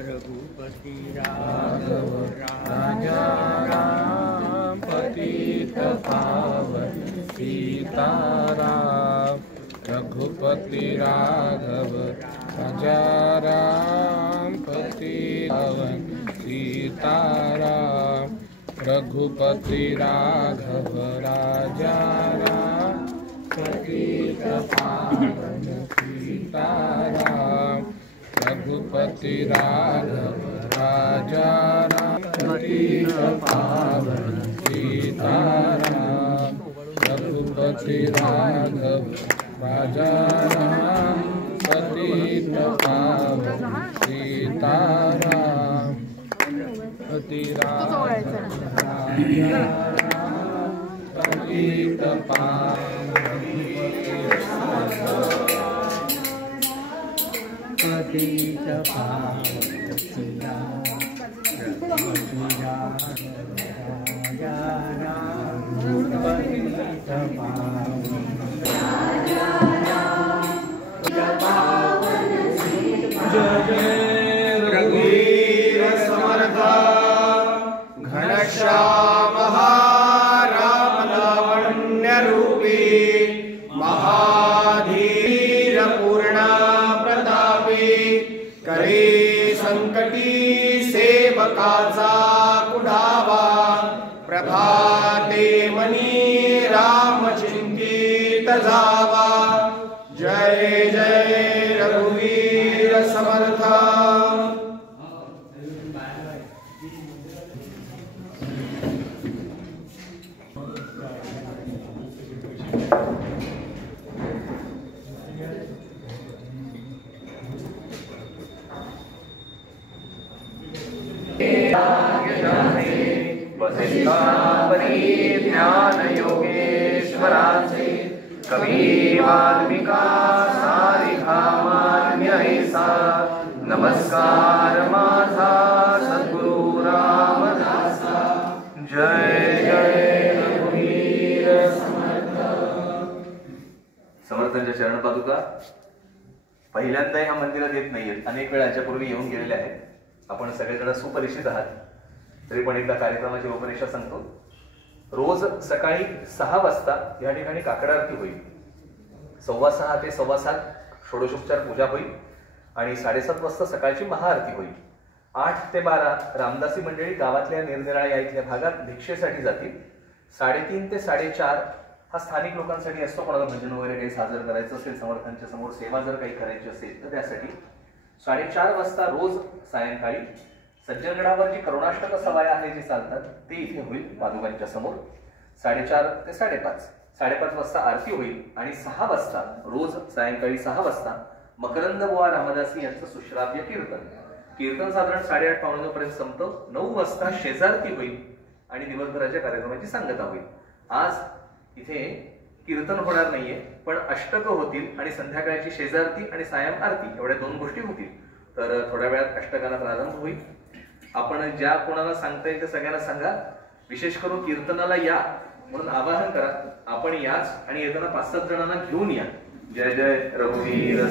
रघुपति राघव राजा राम पतित पावन सीताराम। रघुपति राघव राजा राम पतित पावन सीताराम। रघुपति राघव राजा राम पतित पावन सीताराम। रघुपति राघव राजा राम पतित पावन सीताराम। रघुपति राघव राजा राम पतित पावन सीताराम। पति राघव राजा राम पतित पावन पतित पावन सीताराम। राजा राम पतित पावन जय जय रघुवीर समर्थ घनश्याम राम लावण्य रूपी महाधीर पूर्ण करे संकटी सेवकाचा कुढावा। प्रभाते मनी राम चिंतित जावा। जय जय रघुवीर समर्थ। ज्ञान योगेश्वराचे कवी वाल्मिका सारिखा मान्य ऐसा। नमस्कार माझा सद्गुरु रामदासा। जय जय रघुवीर समर्थ। समर्थांच्या चरण पादुका पहिल्यांदा ह्या मंदिरात येत नाहीयेत, अनेक वेळा याच्यापूर्वी येऊन गेलेले आहेत. आपण सगळेजण सुपरिचित आहात, तरी पण एकदा कार्यक्रमाची उपनिषद सांगतो. रोज सकाळी 6 वाजता या ठिकाणी काकड आरती होईल. 6:15 ते 7:15 षोडशोपचार पूजा होईल आणि 7:30 वाजता सकाळची महाआरती होईल. 8 ते 12 रामदासी मंडळी गावातल्या निरनिराळ्या इथल्या भागात भिक्षेसाठी जातील. 3:30 ते 4:30 हा स्थानिक लोकांसाठी असतो. कोणाला भजन वगैरे काही सादर करायचं असेल, समर्थांच्या समोर सेवा जर काही करायची असेल तर त्यासाठी 4:30 वाजता रोज सायंकाळी सज्जनगडावर जी करुणाष्टक सवाया आहे जी चालतात ते इथे होईल पादुकांच्या समोर. 4:30 ते 5:30 5:30 वाजता आरती होईल आणि 6 वाजता रोज सायंकाळी 6 वाजता मकरंद बुवा रामदासी यांचं सुश्राव्य कीर्तन साधारण 8:30 पावणे 9 पर्यंत संपतं. 9 वाजता शेजारती होईल आणि दिवसभराच्या कार्यक्रमाची सांगता होईल. आज इथे कीर्तन होणार नाहीये, पण अष्टक होतील आणि संध्याकाळची शेजारती आणि सायं आरती एवढ्या 2 गोष्टी होतील. तर थोड्या वेळात अष्टकाला प्रारंभ होईल. आपण ज्या कोणाला सांगता येईल त्या सगळ्यांना सांगा. विशेष करून कीर्तनाला या म्हणून आवाहन करा. आपण याच आणि येताना 5-7 जणांना घेऊन या. जय जय रघुवीर.